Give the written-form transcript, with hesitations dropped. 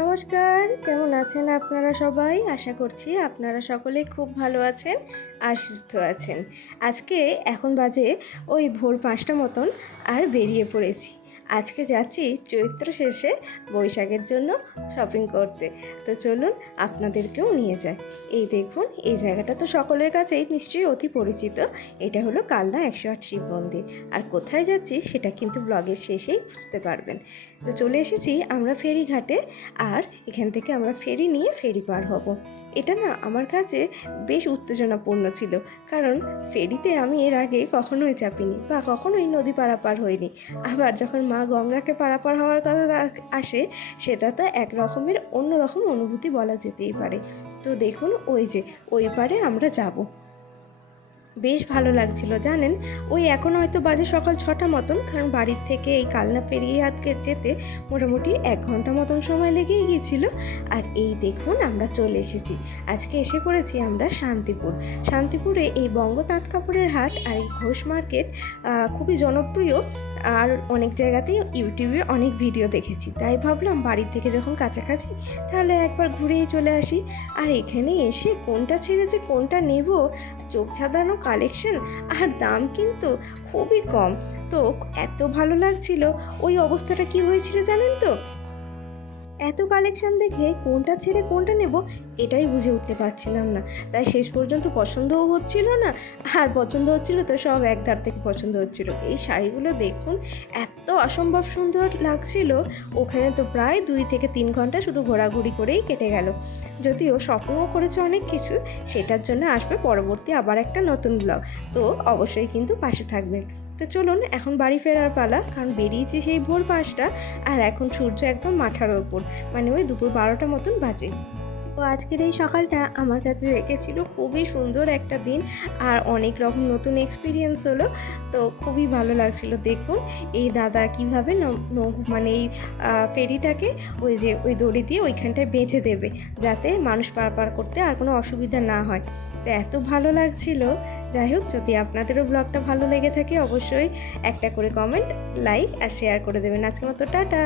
নমস্কার, কেমন আছেন আপনারা সবাই? আশা করছি আপনারা সকলে খুব ভালো আছেন আর সুস্থ আছেন। আজকে এখন বাজে ওই ভোর ৫টা মতন আর বেরিয়ে পড়েছি। আজকে যাচ্ছি চৈত্র শেষে বৈশাখের জন্য শপিং করতে। তো চলুন আপনাদেরকেও নিয়ে যাই। এই দেখুন, এই জায়গাটা তো সকলের কাছেই নিশ্চয়ই অতি পরিচিত। এটা হলো কালনা ১০৮ শিব মন্দির। আর কোথায় যাচ্ছি সেটা কিন্তু ব্লগের শেষেই বুঝতে পারবেন। তো চলে এসেছি আমরা ফেরিঘাটে, আর এখান থেকে আমরা ফেরি নিয়ে ফেরি পার হব। এটা না আমার কাছে বেশ উত্তেজনাপূর্ণ ছিল, কারণ ফেরিতে আমি এর আগে কখনোই চাপিনি বা কখনোই নদী পারাপার হইনি। আবার যখন মা গঙ্গাকে পারাপার হওয়ার কথা আসে, সেটা তো এক রকমের অন্যরকম অনুভূতি বলা যেতেই পারে। তো দেখুন, ওই যে ওই পারে আমরা যাব। বেশ ভালো লাগছিল জানেন। ওই এখন হয়তো বাজে সকাল ৬টা মতন, কারণ বাড়ির থেকে এই কালনা ফেরিঘাটকে যেতে মোটামুটি ১ ঘন্টা মতন সময় লেগেই গিয়েছিল। আর এই দেখুন আমরা চলে এসেছি। আজকে এসে পড়েছি আমরা শান্তিপুরে এই বঙ্গ তাঁত কাপড়ের হাট আর এই ঘোষ মার্কেট খুবই জনপ্রিয়। আর অনেক জায়গাতেই ইউটিউবে অনেক ভিডিও দেখেছি, তাই ভাবলাম বাড়ির থেকে যখন কাছাকাছি তাহলে একবার ঘুরেই চলে আসি। আর এখানে এসে কোনটা ছেড়ে যে কোনটা নেব, চোখ ধাঁধানো কালেকশন, আর দাম কিন্তু খুবই কম। তো এত ভালো লাগছিল। ওই অবস্থাটা কি হয়েছিল জানেন তো, এত কালেকশন দেখে কোনটা ছেড়ে কোনটা নেব এটাই বুঝে উঠতে পারছিলাম না। তাই শেষ পর্যন্ত পছন্দও হচ্ছিল না, আর পছন্দ হচ্ছিল তো সব এক ধার থেকে পছন্দ হচ্ছিল। এই শাড়িগুলো দেখুন, এত অসম্ভব সুন্দর লাগছিল। ওখানে তো প্রায় 2 থেকে 3 ঘন্টা শুধু ঘোরাঘুরি করেই কেটে গেল। যদিও শপিংও করেছে অনেক কিছু, সেটার জন্য আসবে পরবর্তী আবার একটা নতুন ব্লগ। তো অবশ্যই কিন্তু পাশে থাকবেন। তো চলুন এখন বাড়ি ফেরার পালা, কারণ বেরিয়েছি সেই ভোর 5টা, আর এখন সূর্য একদম মাথার ওপর, মানে ওই দুপুর 12টা মতন বাজে। তো আজকের এই সকালটা আমার কাছে রেখেছিল খুবই সুন্দর একটা দিন, আর অনেক রকম নতুন এক্সপিরিয়েন্স হলো। তো খুবই ভালো লাগছিল। দেখুন এই দাদা কীভাবে মানে এই ফেরিটাকে ওই দড়ি দিয়ে ওইখানটায় বেঁধে দেবে, যাতে মানুষ পারাপার করতে আর কোনো অসুবিধা না হয়। তো এত ভালো লাগছিল। যাই হোক, যদি আপনাদেরও ব্লগটা ভালো লেগে থাকে অবশ্যই একটা করে কমেন্ট, লাইক আর শেয়ার করে দেবেন। আজকের মতো টাটা।